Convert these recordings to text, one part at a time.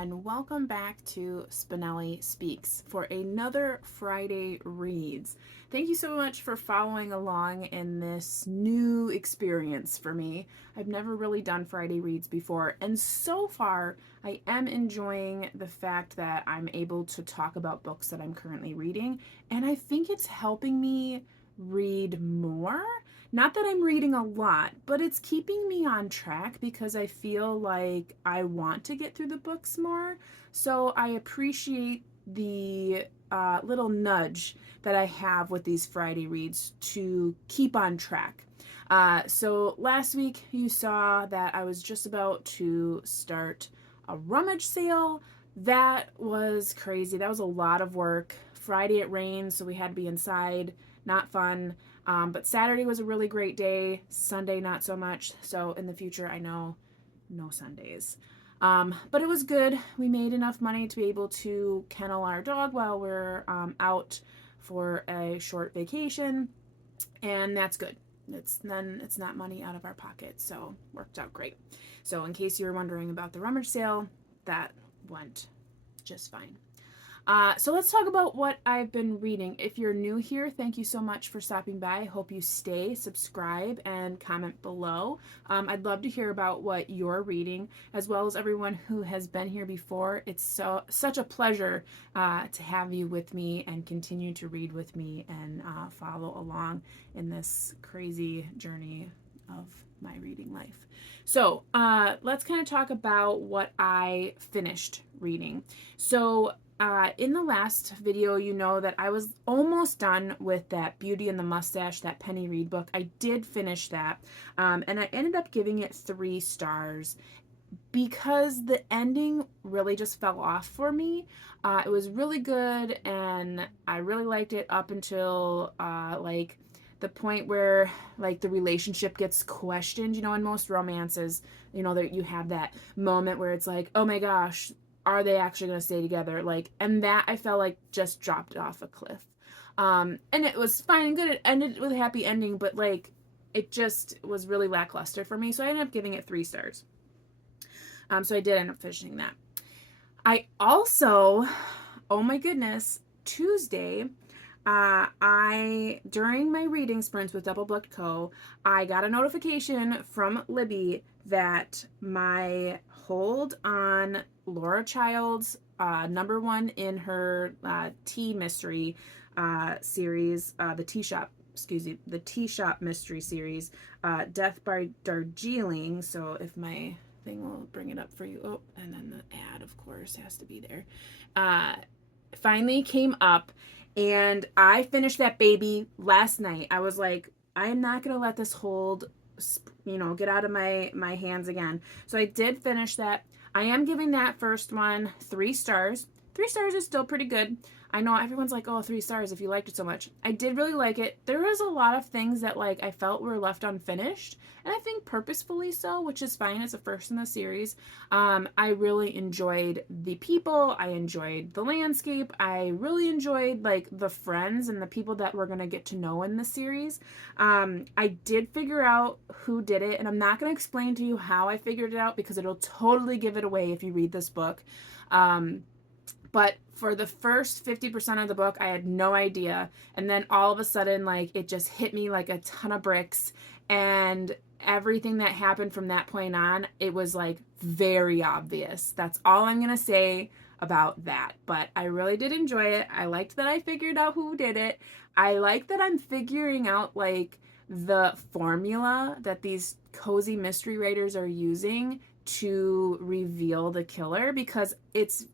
and welcome back to Spenelli Speaks for another Friday Reads. Thank you so much for following along in this new experience for me. I've never really done Friday Reads before, and so far I am enjoying the fact that I'm able to talk about books that I'm currently reading, and I think it's helping me read more. Not that I'm reading a lot, but it's keeping me on track because I feel like I want to get through the books more. So I appreciate the little nudge that I have with these Friday reads to keep on track. So last week you saw that I was just about to start a rummage sale. That was crazy. That was a lot of work. Friday it rained, so we had to be inside. Not fun. But Saturday was a really great day. Sunday, not so much. So in the future, I know no Sundays. But it was good. We made enough money to be able to kennel our dog while we're out for a short vacation. And that's good. It's not money out of our pocket. So worked out great. So in case you were wondering about the rummage sale, that went just fine. So let's talk about what I've been reading. If you're new here, thank you so much for stopping by. I hope you stay, subscribe, and comment below. I'd love to hear about what you're reading, as well as everyone who has been here before. It's such a pleasure to have you with me and continue to read with me and follow along in this crazy journey of my reading life. So let's kind of talk about what I finished reading. So in the last video, you know that I was almost done with that Beauty and the Mustache, that Penny Reid book. I did finish that, and I ended up giving it 3 stars because the ending really just fell off for me. It was really good, and I really liked it up until like the point where like the relationship gets questioned. You know, in most romances, you know, that you have that moment where it's like, oh my gosh, are they actually going to stay together? Like, and that I felt like just dropped off a cliff. And it was fine and good. It ended with a happy ending, but like, it just was really lackluster for me. So I ended up giving it 3 stars. So I did end up finishing that. I also, oh my goodness, Tuesday, during my reading sprints with DoubleBookedCo, I got a notification from Libby that my hold on Laura Child's #1 in her tea mystery series, the tea shop mystery series, Death by Darjeeling. So if my thing will bring it up for you. Oh, and then the ad, of course, has to be there. Finally came up, and I finished that baby last night. I was like, I am not going to let this hold, you know, get out of my hands again. So I did finish that. I am giving that first one 3 stars. 3 stars is still pretty good. I know everyone's like, oh, 3 stars if you liked it so much. I did really like it. There was a lot of things that like I felt were left unfinished, and I think purposefully so, which is fine. It's a first in the series. I really enjoyed the people. I enjoyed the landscape. I really enjoyed like the friends and the people that we're gonna get to know in the series. I did figure out who did it, and I'm not gonna explain to you how I figured it out because it'll totally give it away if you read this book. But for the first 50% of the book, I had no idea. And then all of a sudden, like, it just hit me like a ton of bricks. And everything that happened from that point on, it was like very obvious. That's all I'm going to say about that. But I really did enjoy it. I liked that I figured out who did it. I like that I'm figuring out like the formula that these cozy mystery writers are using to reveal the killer, because it's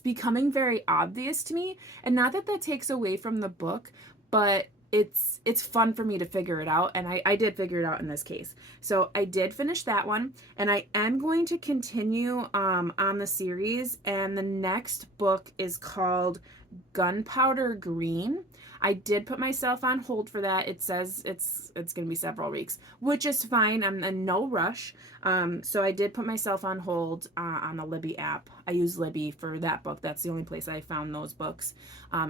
becoming very obvious to me. And not that that takes away from the book, but it's fun for me to figure it out, and I did figure it out in this case. So I did finish that one, and I am going to continue on the series, and the next book is called Gunpowder Green. I did put myself on hold for that. It says it's going to be several weeks, which is fine. I'm in no rush. So I did put myself on hold on the Libby app. I use Libby for that book. That's the only place I found those books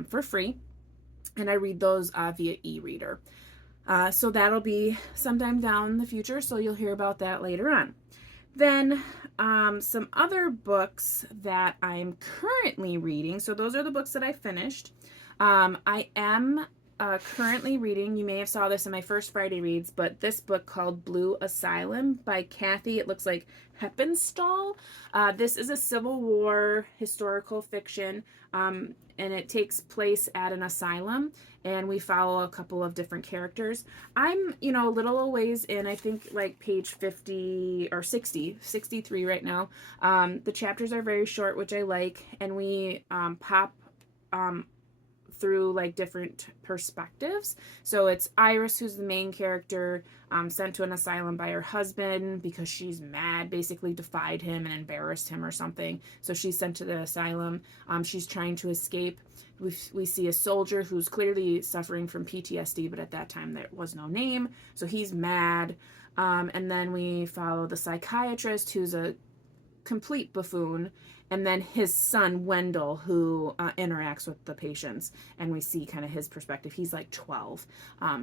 for free. And I read those via e-reader. So that'll be sometime down in the future, so you'll hear about that later on. Then some other books that I'm currently reading. So those are the books that I finished. I am currently reading, you may have saw this in my first Friday reads, but this book called Blue Asylum by Kathy, it looks like Hepinstall. This is a Civil War historical fiction, and it takes place at an asylum, and we follow a couple of different characters. I'm, a little ways in, I think like page 50 or 63 right now. The chapters are very short, which I like, and we pop through like different perspectives. So it's Iris, who's the main character, sent to an asylum by her husband because she's mad, basically defied him and embarrassed him or something. So she's sent to the asylum. She's trying to escape. We see a soldier who's clearly suffering from PTSD, but at that time there was no name. So he's mad. And then we follow the psychiatrist, who's a complete buffoon, and then his son Wendell, who interacts with the patients, and we see kind of his perspective. He's like 12,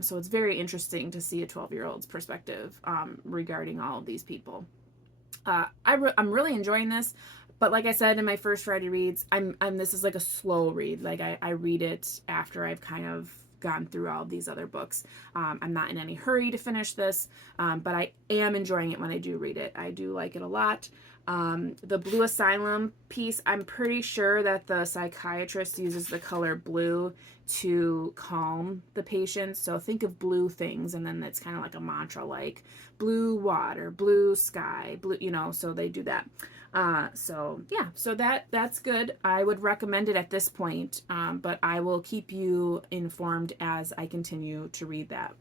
so it's very interesting to see a 12-year-old's perspective regarding all of these people. I'm really enjoying this, but like I said in my first Friday reads, this is like a slow read. Like I read it after I've kind of gone through all of these other books. I'm not in any hurry to finish this, but I am enjoying it when I do read it. I do like it a lot. The Blue Asylum piece, I'm pretty sure that the psychiatrist uses the color blue to calm the patients. So think of blue things, and then it's kind of like a mantra, like blue water, blue sky, blue, so they do that. So that's good. I would recommend it at this point, but I will keep you informed as I continue to read that.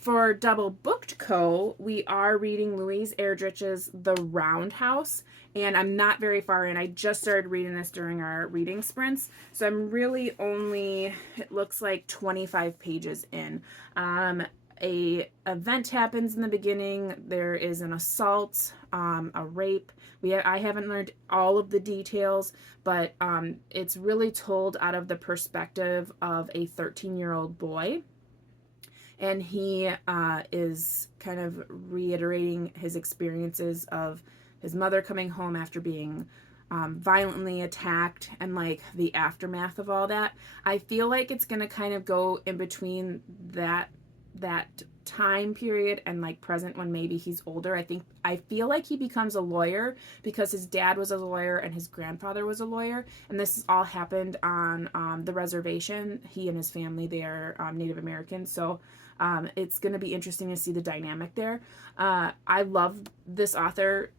For DoubleBookedCo, we are reading Louise Erdrich's The Roundhouse, and I'm not very far in. I just started reading this during our reading sprints, so I'm really only, it looks like 25 pages in. A event happens in the beginning. There is an assault, a rape. I haven't learned all of the details, but it's really told out of the perspective of a 13-year-old boy. And he is kind of reiterating his experiences of his mother coming home after being violently attacked and like the aftermath of all that. I feel like it's going to kind of go in between that time period and like present when maybe he's older. I feel like he becomes a lawyer because his dad was a lawyer and his grandfather was a lawyer, and this all happened on the reservation. He and his family, they are Native Americans, so it's going to be interesting to see the dynamic there. I love this author.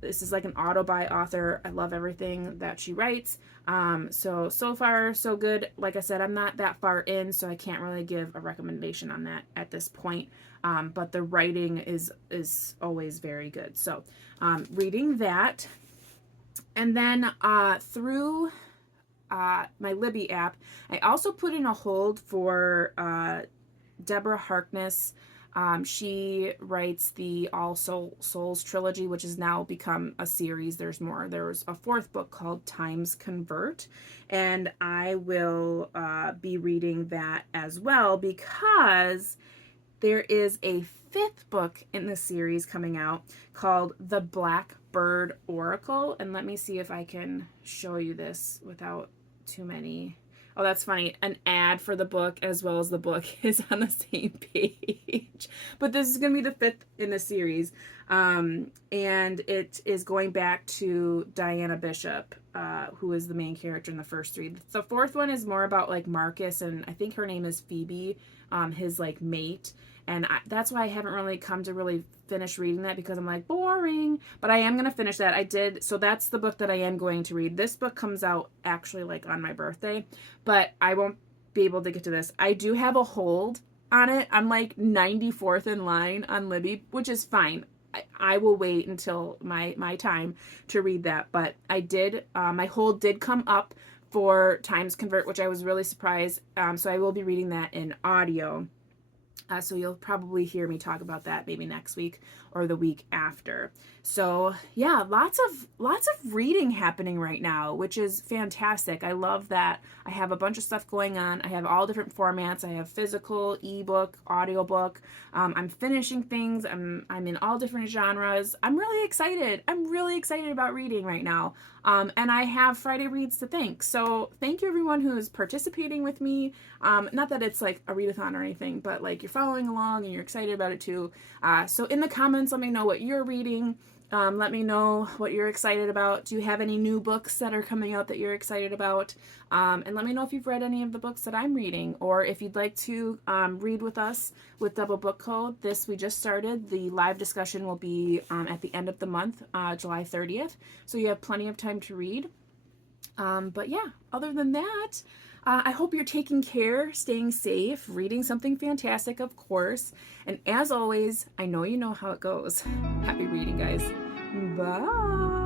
This is like an auto-buy author. I love everything that she writes. So far, so good. Like I said, I'm not that far in, so I can't really give a recommendation on that at this point. But the writing is always very good. So, reading that. And then through my Libby app, I also put in a hold for Deborah Harkness. She writes the All Souls trilogy, which has now become a series. There's more. There's a fourth book called Times Convert, and I will be reading that as well because there is a fifth book in the series coming out called The Blackbird Oracle. And let me see if I can show you this without too many. Oh, that's funny. An ad for the book as well as the book is on the same page. But this is going to be the fifth in the series. And it is going back to Diana Bishop, who is the main character in the first three. The fourth one is more about like Marcus, and I think her name is Phoebe, his like mate. And that's why I haven't really come to really finish reading that, because I'm like, boring. But I am going to finish that. I did. So that's the book that I am going to read. This book comes out actually like on my birthday, but I won't be able to get to this. I do have a hold on it. I'm like 94th in line on Libby, which is fine. I will wait until my time to read that. But I did, my hold did come up for Times Convert, which I was really surprised. So I will be reading that in audio. So you'll probably hear me talk about that maybe next week or the week after. So yeah, lots of reading happening right now, which is fantastic. I love that. I have a bunch of stuff going on. I have all different formats. I have physical, ebook, audiobook. I'm finishing things. I'm in all different genres. I'm really excited. I'm really excited about reading right now. And I have Friday Reads to thank. So thank you everyone who's participating with me. Not that it's like a readathon or anything, but like you're following along and you're excited about it too. So in the comments, let me know what you're reading. Let me know what you're excited about. Do you have any new books that are coming out that you're excited about? And let me know if you've read any of the books that I'm reading, or if you'd like to read with us with DoubleBookedCo. This we just started. The live discussion will be at the end of the month, July 30th. So you have plenty of time to read. But yeah, other than that, I hope you're taking care, staying safe, reading something fantastic, of course. And as always, I know you know how it goes. Happy reading, guys. Bye.